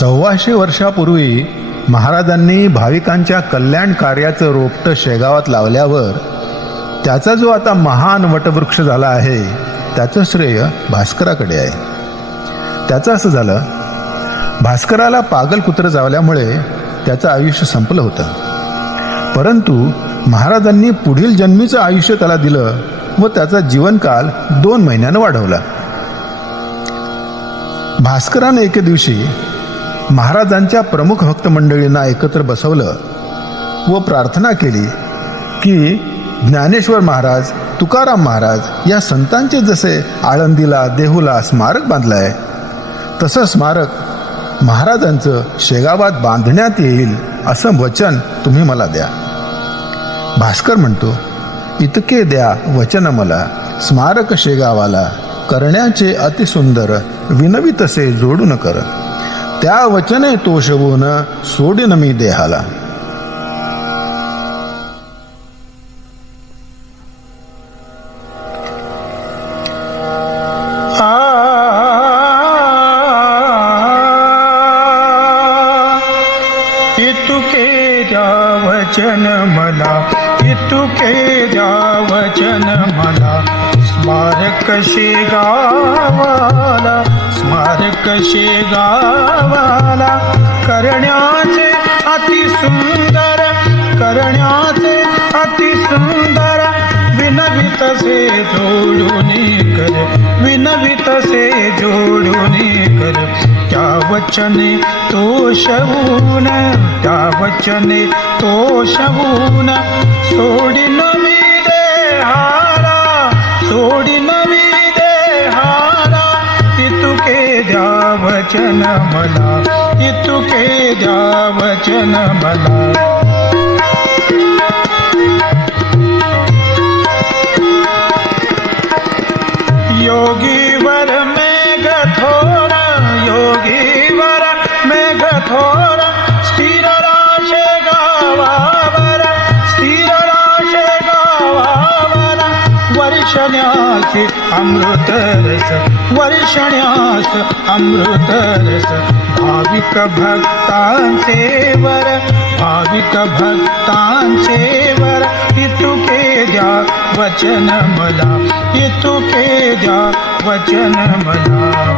सव्वाशे वर्षापूर्वी महाराजांनी भाविकांच्या कल्याण कार्याचं रोपटं शेगावात लावल्यावर त्याचा जो आता महान वटवृक्ष झाला आहे त्याचं श्रेय भास्कराकडे आहे. त्याचं असं झालं भास्कराला पागल कुत्र जावल्यामुळे त्याचं आयुष्य संपलं होतं. परंतु महाराजांनी पुढील जन्मीचं आयुष्य त्याला दिलं व त्याचा जीवनकाल दोन महिन्यानं वाढवला. भास्करानं एके दिवशी महाराजांच्या प्रमुख भक्त मंडळींना एकत्र बसवलं व प्रार्थना केली की ज्ञानेश्वर महाराज तुकाराम महाराज या संतांचे जसे आळंदीला देहूला स्मारक बांधलं आहे तसं स्मारक महाराजांचं शेगावात बांधण्यात येईल असं वचन तुम्ही मला द्या. भास्कर म्हणतो इतके द्या वचन मला स्मारक शेगावाला करण्याचे अतिसुंदर विनवी तसे जोडून कर त्या वचने तोषवून सोडीन मी देहाला. इतुके जा वचन मला इतुके जा वचन मला स्मारक शिगावाला स्मारक गावाला करण्याचे अति सुंदर, करण्याचे अति सुंदर विनवितसे जोडून कर विनवितसे जोडून कर, त्या वचने तोषवून, त्या वचने तोषवून सोडी नवी मला इतुके जा वचन मला योगीवर वर्षण्यास अमृत रस वर्षण्यास अमृत रस। भाविक भक्तांचे वर, भाविक भक्तांचे वर, इतुके द्या वचन मला, इतुके द्या वचन मला।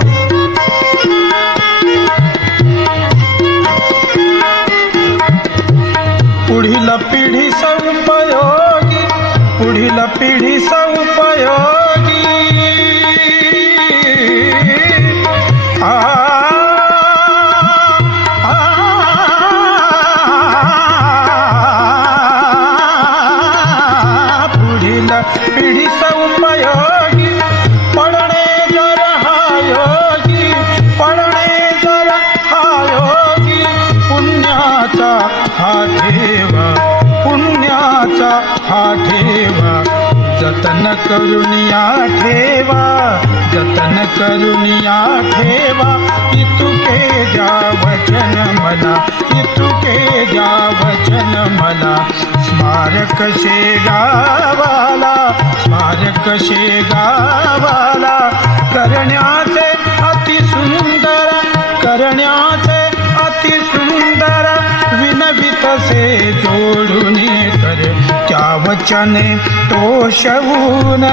पुढील पिढी सौपयोगी, पुढील पिढी सौपयोगी आ पुढील पिढी सौपयोगी पडणे जर हा योगी पडणे जर हा योगी पुण्याचा हा ठेवा पुण्याचा हा ठेवा जतन करुनिया ठेवा, जतन करुनिया ठेवा, इतुके जा वचन मला, इतुके द्या वचन मला। स्मारक शेगावाला स्मारक शेगावाला, करण्याचे अति सुंदर, करण्याचे अति सुंदर विनवितसे जोडून कर। वचने तोषवून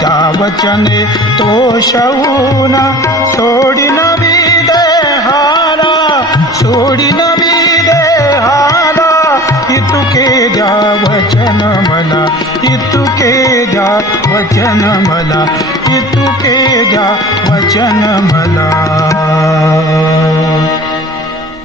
त्या वचने तोषवून सोडीन मी देहाला सोडीन मी देहाला इतुके द्या वचन मला इतुके द्या वचन मला इतुके द्या वचन मला